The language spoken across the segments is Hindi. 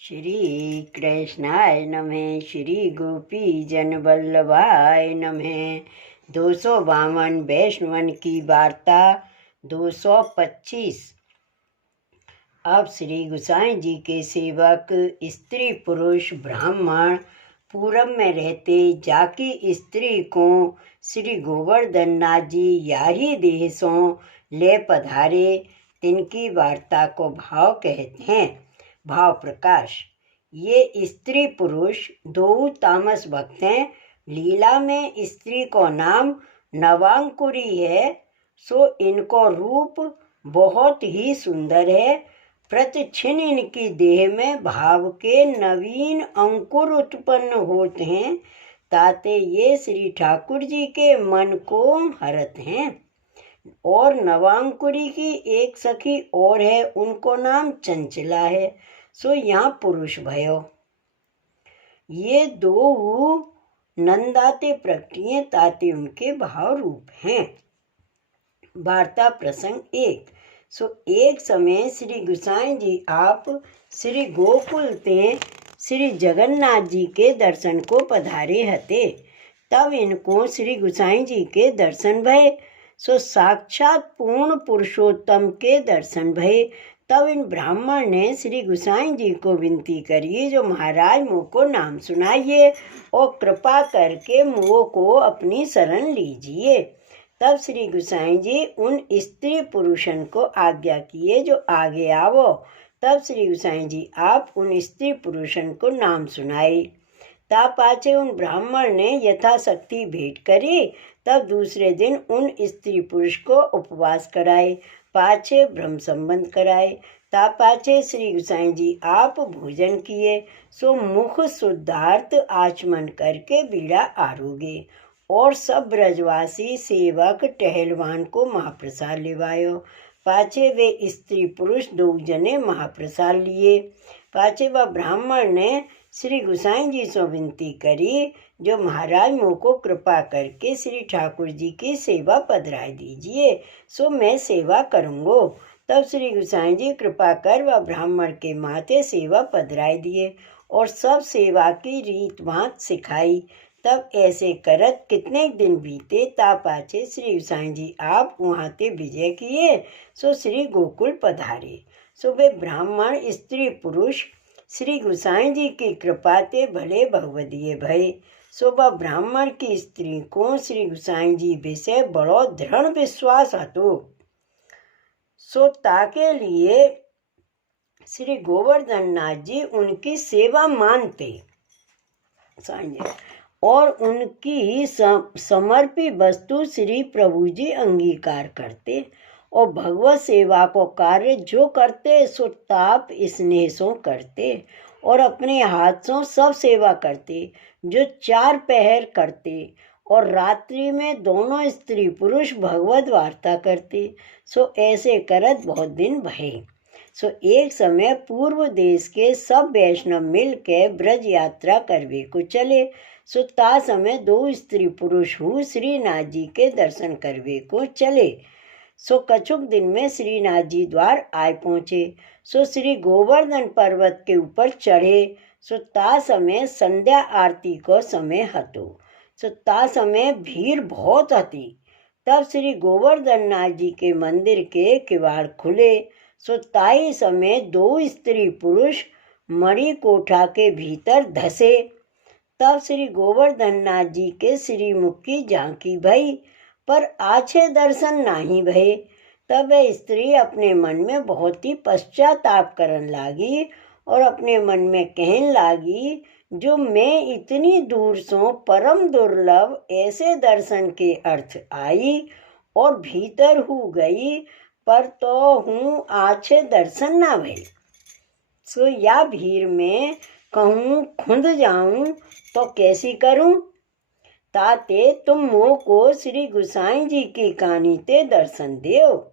श्री कृष्णाय नमः। श्री गोपी जन वल्लभाय नमः। 252 वैष्णवन की वार्ता 225। अब श्री गोसाई जी के सेवक स्त्री पुरुष ब्राह्मण पूरब में रहते जाकी स्त्री को श्री गोवर्धन नाथ जी याही देशों ले पधारे, तिनकी वार्ता को भाव कहते हैं। भाव प्रकाश। ये स्त्री पुरुष दो तामस भक्त हैं। लीला में स्त्री को नाम नवांकुरी है, सो इनको रूप बहुत ही सुंदर है। प्रतिक्षण इनकी देह में भाव के नवीन अंकुर उत्पन्न होते हैं, ताते ये श्री ठाकुर जी के मन को हरत हैं। और नवांकुरी की एक सखी और है, उनको नाम चंचला है, सो यहाँ पुरुष भयो। ये दो नंदाते प्रकटिए, ताते उनके भाव रूप हैं। वार्ता प्रसंग 1। सो एक समय श्री गोसाई जी आप श्री गोकुल ते श्री जगन्नाथ जी के दर्शन को पधारे हते। तब इनको श्री गोसाई जी के दर्शन भये। सो साक्षात पूर्ण पुरुषोत्तम के दर्शन भये। तब इन ब्राह्मण ने श्री गोसाई जी को विनती करी, जो महाराज मुँह को नाम सुनाइए और कृपा करके मुँह को अपनी शरण लीजिए। तब श्री गोसाई जी उन स्त्री पुरुषन को आज्ञा किए, जो आगे आवो। तब श्री गोसाई जी आप उन स्त्री पुरुषन को नाम सुनाए। ता पाचे उन ब्राह्मण ने यथाशक्ति भेंट करी। तब दूसरे दिन उन स्त्री पुरुष को उपवास कराए, पाछे ब्रह्म संबंध कराए। ता पाछे श्री गोसाई जी आप भोजन किए। सो मुख शुद्धार्थ आचमन करके बीड़ा आरोगे और सब ब्रजवासी सेवक टहलवान को महाप्रसाद लेवायो। पाछे वे स्त्री पुरुष दो जने महाप्रसाद लिए। पाछे वह ब्राह्मण ने श्री गोसाई जी से विनती करी, जो महाराज मुँह को कृपा करके श्री ठाकुर जी की सेवा पधराई दीजिए, सो मैं सेवा करूँगो। तब श्री गोसाई जी कृपा कर वह ब्राह्मण के माथे सेवा पधराई दिए और सब सेवा की रीत भात सिखाई। तब ऐसे करत कितने दिन बीते, ता पाछे श्री गोसाई जी आप वहाँ ते विजय किए, सो श्री गोकुल पधारे। सो वे ब्राह्मण स्त्री पुरुष श्री गोसाई जी की कृपा ते भले भगवदीय भय। सो वह ब्राह्मण की स्त्री को श्री गोसाई जी विषय बड़ो दृढ़ विश्वास हतो। सो ताके लिए श्री गोवर्धन नाथ जी उनकी सेवा मानते और उनकी समर्पी वस्तु श्री प्रभु जी अंगीकार करते और भगवत सेवा को कार्य जो करते सो ताप स्नेह सो करते और अपने हाथों सब सेवा करते, जो 4 पहर करते और रात्रि में दोनों स्त्री पुरुष भगवत वार्ता करते। सो ऐसे करत बहुत दिन भये। सो एक समय पूर्व देश के सब वैष्णव मिल के ब्रज यात्रा करवे को चले। सो ता समय 2 स्त्री पुरुष हूँ श्रीनाथ जी के दर्शन करवे को चले। सो कछुक दिन में श्रीनाथ जी द्वार आए पहुँचे। सो श्री गोवर्धन पर्वत के ऊपर चढ़े। सो ता समय संध्या आरती को समय हतो। सो ता समय भीड़ बहुत हती। तब श्री गोवर्धन नाथ जी के मंदिर के किवाड़ खुले। सो ताई समय 2 स्त्री पुरुष मणि कोठा के भीतर धसे। तब श्री गोवर्धन नाथ जी के श्रीमुख की झांकी भई, पर आछे दर्शन नाही भये। तब वह स्त्री अपने मन में बहुत ही पश्चाताप करन लागी और अपने मन में कहन लागी, जो मैं इतनी दूर सो परम दुर्लभ ऐसे दर्शन के अर्थ आई और भीतर हो गई, पर तो हूँ आछे दर्शन ना भये। सो या भीड़ में कहूँ खुंद जाऊं तो कैसी करूं, ताते तुम मोह को श्री गोसाई जी की कहानी ते दर्शन देव।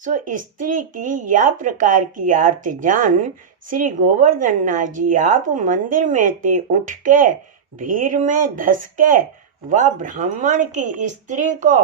सो स्त्री की या प्रकार की आर्त जान श्री गोवर्धन नाथ जी आप मंदिर में ते उठ के भीड़ में धस के वह ब्राह्मण की स्त्री को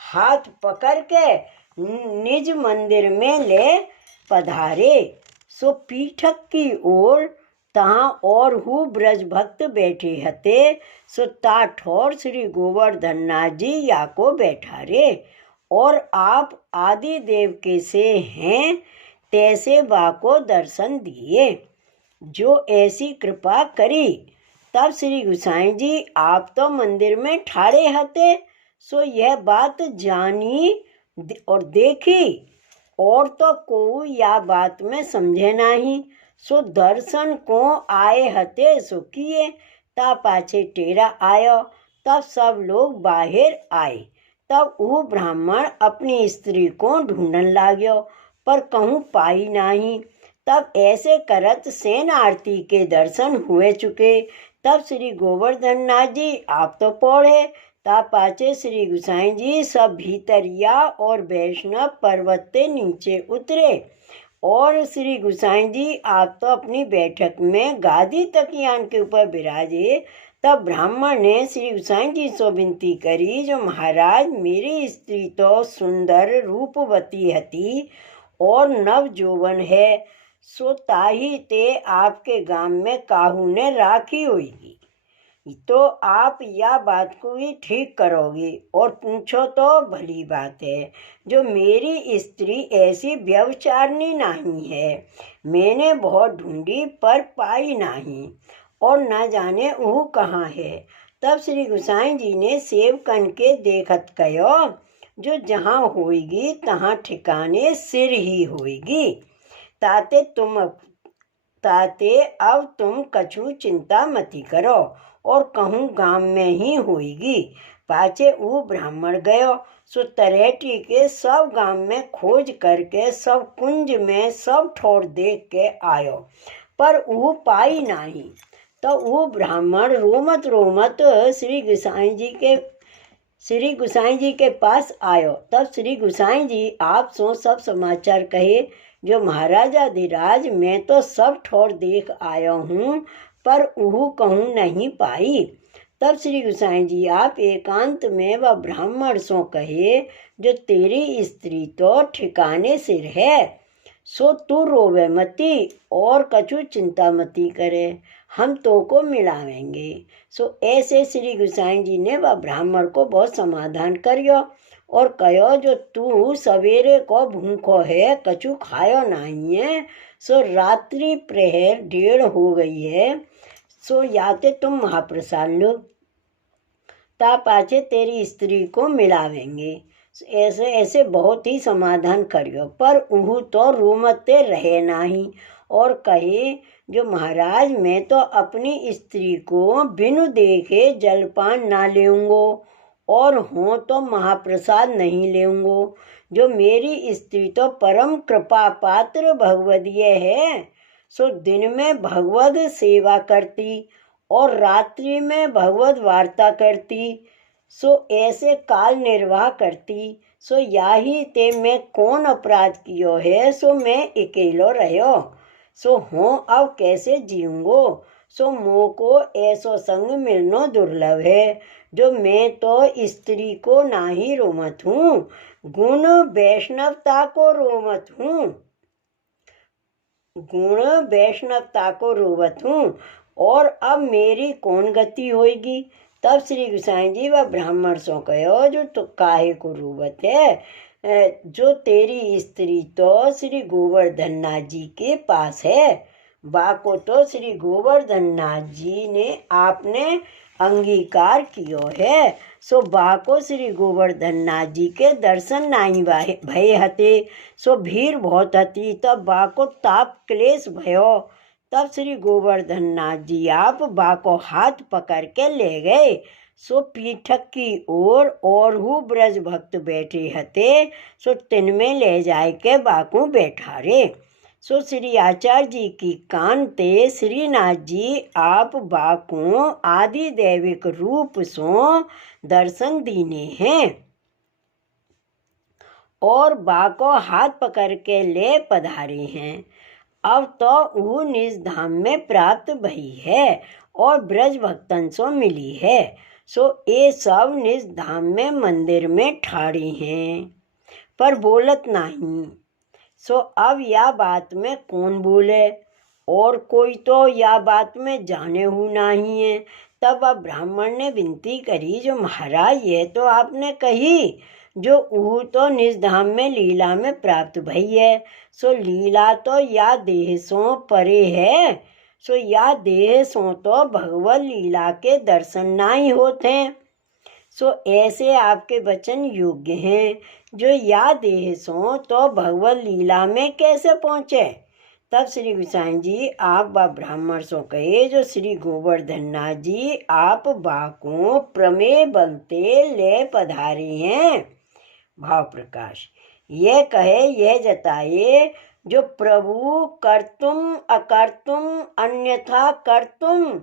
हाथ पकड़ के निज मंदिर में ले पधारे। सो पीठक की ओर तहाँ और हु ब्रज भक्त बैठे हते। सो ता ठोर श्री गोवर्धन नाथ जी याको बैठा रे। और आप आदि देव के से हैं तैसे बाको दर्शन दिए, जो ऐसी कृपा करी। तब श्री गुसाई जी आप तो मंदिर में ठाड़े हते। सो यह बात जानी और देखी, और तो को या बात में समझे नहीं। सो दर्शन को आए हते सो किए। ता पाछे टेरा आयो। तब सब लोग बाहर आए। तब वो ब्राह्मण अपनी स्त्री को ढूंढन लाग्यो, पर कहूँ पाई नहीं। तब ऐसे करत सेन आरती के दर्शन हुए चुके। तब श्री गोवर्धन नाथ जी आप तो पौड़े। ता पाचे श्री गुसाई जी सब भीतरिया और वैष्णव पर्वत के नीचे उतरे। और श्री गुसाई जी आप तो अपनी बैठक में गादी तकियान के ऊपर विराजे। तब ब्राह्मण ने श्री गुसाई जी से विनती करी, जो महाराज मेरी स्त्री तो सुंदर रूपवती हती और नव जोवन है। सो ताही ते आपके गांव में काहू ने राखी होगी, तो आप या बात को भी ठीक करोगे। और पूछो तो भली बात है, जो मेरी स्त्री ऐसी व्यभिचारिणी नहीं है। मैंने बहुत ढूंढी पर पाई नहीं, और न जाने वो कहाँ है। तब श्री गुसाई जी ने सेवकन के देखत कहो, जो जहाँ होएगी तहाँ ठिकाने सिर ही होएगी। ताते अब तुम कछु चिंता मती करो, और कहूँ गांव में ही होएगी। पाचे वो ब्राह्मण गयो। सो तरेटी के सब गांव में खोज करके सब कुंज में सब ठोर देख के आयो, पर वो पाई नहीं। तो वो ब्राह्मण रोमत रोमत श्री गुसाई जी के पास आयो। तब श्री गुसाई जी आप सो सब समाचार कहे, जो महाराजाधिराज मैं तो सब ठोर देख आया हूँ, पर उहू कहूँ नहीं पाई। तब श्री गुसाई जी आप एकांत में वह ब्राह्मण सो कहे, जो तेरी स्त्री तो ठिकाने सिर है। सो तू रोवे मती और कछु चिंता मती करे, हम तो को मिलावेंगे। सो ऐसे श्री गुसाई जी ने वह ब्राह्मण को बहुत समाधान करियो, और कहो, जो तू सवेरे को भूखो है, कछु खायो नहीं है। सो रात्रि प्रहर 1:30 हो गई है। सो याते तुम महाप्रसाद लो, ता पाछे तेरी स्त्री को मिलावेंगे। ऐसे ऐसे बहुत ही समाधान करियो, पर उहू तो रोमते रहे नहीं, और कहे, जो महाराज मैं तो अपनी स्त्री को बिनु देखे जलपान ना लेऊंगो, और हो तो महाप्रसाद नहीं लेऊंगो। जो मेरी स्त्री तो परम कृपा पात्र भगवदीय है। सो दिन में भगवद सेवा करती और रात्रि में भगवद वार्ता करती। सो ऐसे काल निर्वाह करती। सो याही ते मैं कौन अपराध कियो है, सो मैं अकेलो रहो। सो हो अब कैसे जीऊंगो। सो मोह को ऐसो संग मिलनो दुर्लभ है, जो मैं तो स्त्री को ना ही रोमत हूँ, गुण वैष्णवता को रोमत हूँ, गुण वैष्णवता को रोवत हूँ, और अब मेरी कौन गति होएगी। तब श्री गुसाई जी व ब्राह्मण सो कहो, जो तो काहे को रोवत है, जो तेरी स्त्री तो श्री गोवर्धन नाथ जी के पास है। बाको तो श्री गोवर्धन नाथ जी ने आपने अंगीकार कियो है। सो बाको श्री गोवर्धन नाथ जी के दर्शन नहीं भय हते। सो भीड़ बहुत हती, तब बाको ताप क्लेश भयो। तब श्री गोवर्धन नाथ जी आप बाको हाथ पकड़ के ले गए। सो पीठक की ओर और हु ब्रज भक्त बैठे हते। सो तिन में ले जाए के बाको बैठा रे। सो श्री आचार्य जी की कान ते श्रीनाथ जी आप बाको आदि दैविक रूप सो दर्शन दीने हैं, और बाको हाथ पकड़ के ले पधारे हैं। अब तो वो निज धाम में प्राप्त भई है, और ब्रज भक्तन सो मिली है। सो ये सब निज धाम में मंदिर में ठाड़ी हैं, पर बोलत नहीं। सो अब यह बात में कौन बोले, और कोई तो यह बात में जाने हूँ नहीं है। तब अब ब्राह्मण ने विनती करी, जो महाराज ये तो आपने कही, जो ऊ तो निज धाम में लीला में प्राप्त भई है। सो लीला तो या देह सो परे है, सो या देह सो तो भगवत लीला के दर्शन नहीं होते। सो ऐसे आपके वचन योग्य हैं, जो या देह सो तो भगवत लीला में कैसे पहुँचे। तब श्री गोसाई जी आप बा ब्राह्मण सो कहे, जो श्री गोवर्धन नाथ जी आप बाको प्रमेय बनते ले पधारे हैं। भाव प्रकाश ये कहे, यह जताए, जो प्रभु कर्तुम अकर्तुम अन्यथा कर्तुम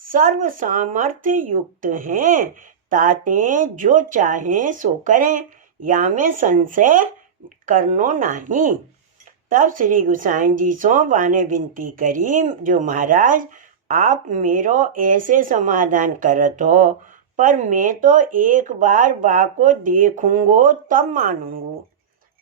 सर्व सामर्थ्य युक्त हैं, ताते जो चाहें सो करें, या में संशय करनो नहीं। तब श्री गोसाई जी सो वाने विनती करी, जो महाराज आप मेरो ऐसे समाधान करत हो, पर मैं तो एक बार बा को देखूंगो तब मानूंगो।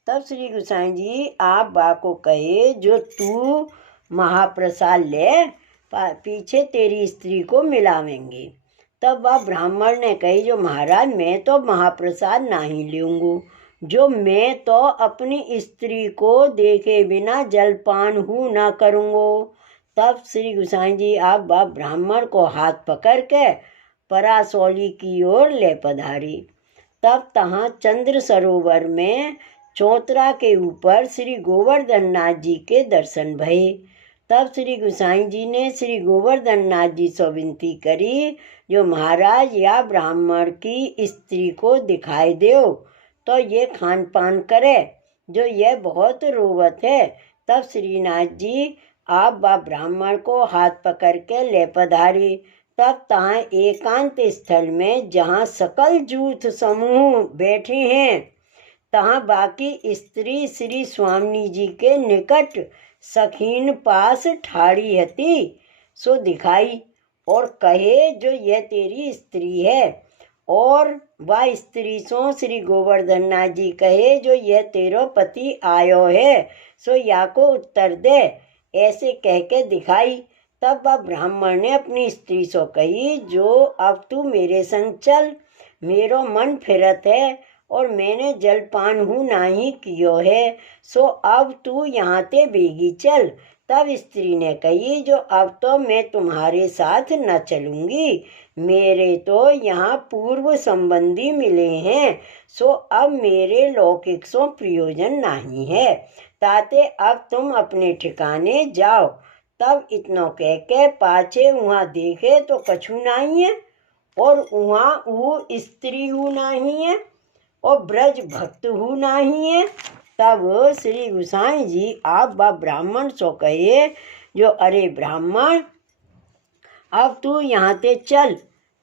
तब श्री गोसाई जी आप बा को कहे, जो तू महाप्रसाद ले, पीछे तेरी स्त्री को मिलावेंगे। तब वह ब्राह्मण ने कही, जो महाराज मैं तो महाप्रसाद नहीं लूँगू, जो मैं तो अपनी स्त्री को देखे बिना जलपान हूँ न करूँगो। तब श्री गोसाई जी आप बा ब्राह्मण को हाथ पकड़ के परासौली की ओर ले पधारी। तब तहाँ चंद्र सरोवर में चौतरा के ऊपर श्री गोवर्धन नाथ जी के दर्शन भये। तब श्री गोसाई जी ने श्री गोवर्धन नाथ जी से विनती करी, जो महाराज या ब्राह्मण की स्त्री को दिखाई दो तो ये खान पान करे, जो यह बहुत रोवत है। तब श्रीनाथ जी आप बा ब्राह्मण को हाथ पकड़ के ले पधारी। तब तहाँ एकांत स्थल में, जहाँ सकल जूथ समूह बैठे हैं, तहाँ बाकी स्त्री श्री स्वामी जी के निकट सखीन पास ठाड़ी हती। सो दिखाई और कहे, जो यह तेरी स्त्री है। और वह स्त्री सो श्री गोवर्धन नाथ जी कहे, जो यह तेरो पति आयो है, सो या को उत्तर दे, ऐसे कह के दिखाई। तब वह ब्राह्मण ने अपनी स्त्री सो कही, जो अब तू मेरे संग चल, मेरो मन फिरत है और मैंने जलपान हूँ नहीं कियो है, सो अब तू यहाँ ते बेगी चल। तब स्त्री ने कही, जो अब तो मैं तुम्हारे साथ न चलूँगी, मेरे तो यहाँ पूर्व संबंधी मिले हैं, सो अब मेरे लौकिक सो प्रयोजन नहीं है, ताते अब तुम अपने ठिकाने जाओ। तब इतनो कह के पाछे वहाँ देखे तो कछु नहीं है, और वहाँ वो स्त्री हूँ नहीं है, और ब्रज भक्त हूँ नहीं है। तब श्री गोसाई जी आप बा ब्राह्मण सो कहे, जो अरे ब्राह्मण अब तू यहाँ ते चल,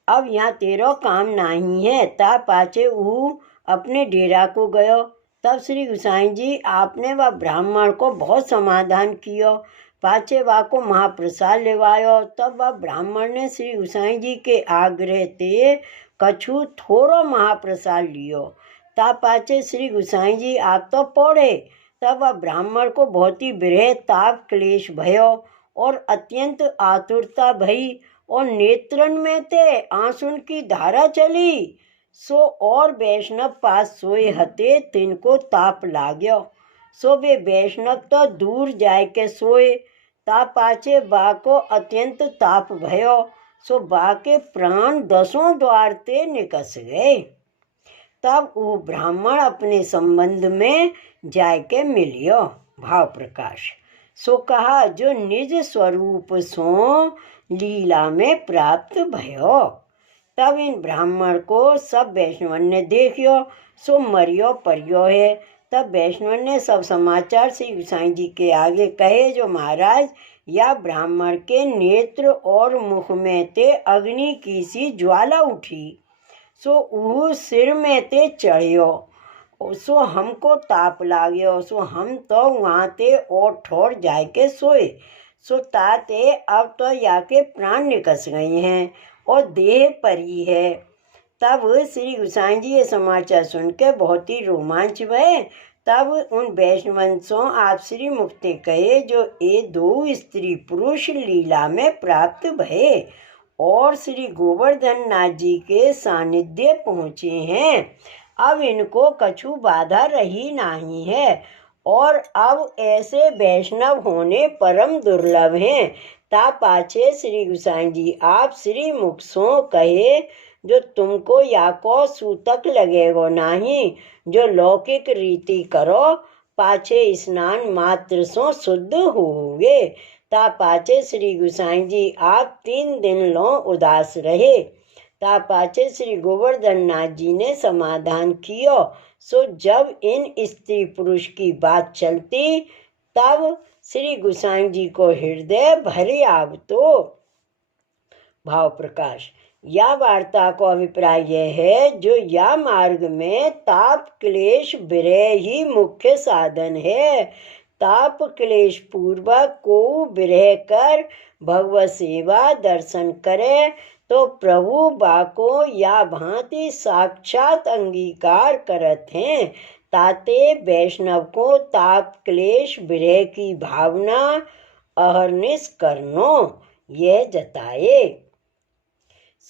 अब यहाँ तेरो काम नहीं है। ता पाछे वो अपने डेरा को गयो। तब श्री गोसाई जी आपने वह ब्राह्मण को बहुत समाधान कियो, पाछे वा को महाप्रसाद लेवायो। तब वह ब्राह्मण ने श्री गोसाई जी के आग्रह ते कछु थोड़ो महाप्रसाद लियो। ता पाछे श्री गोसाई जी आप तो पौड़े। तब वह ब्राह्मण को बहुत ही विरह ताप क्लेश भयो और अत्यंत आतुरता भई, और नेत्रन में ते आंसुन की धारा चली। सो और वैष्णव पास सोए हते, तिनको ताप लाग्यो। सो वे वैष्णव तो दूर जाय के सोए। ता पाछे बा को अत्यंत ताप भयो, सो बा के प्राण 10 द्वार ते निकस गए। तब वो ब्राह्मण अपने संबंध में जाय के मिलियो। भाव प्रकाश सो कहा, जो निज स्वरूप सो लीला में प्राप्त भयो। तब इन ब्राह्मण को सब वैष्णवन ने देखियो, सो मरियो परियो है। तब वैष्णवन ने सब समाचार श्री गोसाई जी के आगे कहे, जो महाराज या ब्राह्मण के नेत्र और मुख में ते अग्नि की सी ज्वाला उठी, सो ऊ सिर में ते चढ़ियो, सो हमको ताप लाग्यो, सो हम तो वहाँ ते और ठोर जाय के सोए। सो ताते अब तो या के प्राण निकस गए हैं और देह परी है। तब श्री गोसाई जी ये समाचार सुन के बहुत ही रोमांच भये। तब उन वैष्णवंशों आप श्री मुक्ते कहे जो ये दो स्त्री पुरुष लीला में प्राप्त भये और श्री गोवर्धन नाथ जी के सानिध्य पहुँचे हैं। अब इनको कछु बाधा रही नहीं है और अब ऐसे वैष्णव होने परम दुर्लभ हैं। ता पाछे श्री गुसाई जी आप श्री मुख सो कहे जो तुमको याको सूतक लगेगो नहीं, जो लौकिक रीति करो पाछे स्नान मात्र सो शुद्ध होगे। ता पाछे श्री गुसाई जी आप 3 दिन लो उदास रहे। ता पाछे श्री गोवर्धन नाथ जी ने समाधान कियो। सो जब इन स्त्री पुरुष की बात चलती तब श्री गुसाई जी को हृदय भरे आवतो। भाव प्रकाश। या वार्ता को अभिप्राय यह है जो या मार्ग में ताप क्लेश विरह ही मुख्य साधन है। ताप क्लेश पूर्वक को विरह कर भगवत सेवा दर्शन करे तो प्रभु बाको या भांति साक्षात अंगीकार करत हैं। ताते वैष्णव को ताप क्लेश विरह की भावना अहर्निश करनो यह जताए।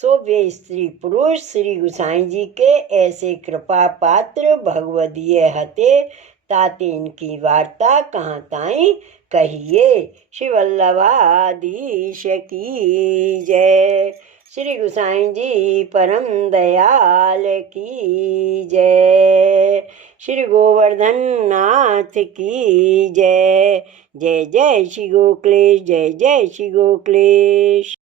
सो वे स्त्री पुरुष श्री गुसाई जी के ऐसे कृपा पात्र भगवदीय हते ताते इनकी वार्ता कहाँ ताई कहिए। श्री वल्लभाधीश की जय। श्री गुसाई जी परम दयाल की जय। श्री गोवर्धन नाथ की जय। जय जय श्री गोक्लेश, जय जय श्री गोक्लेश।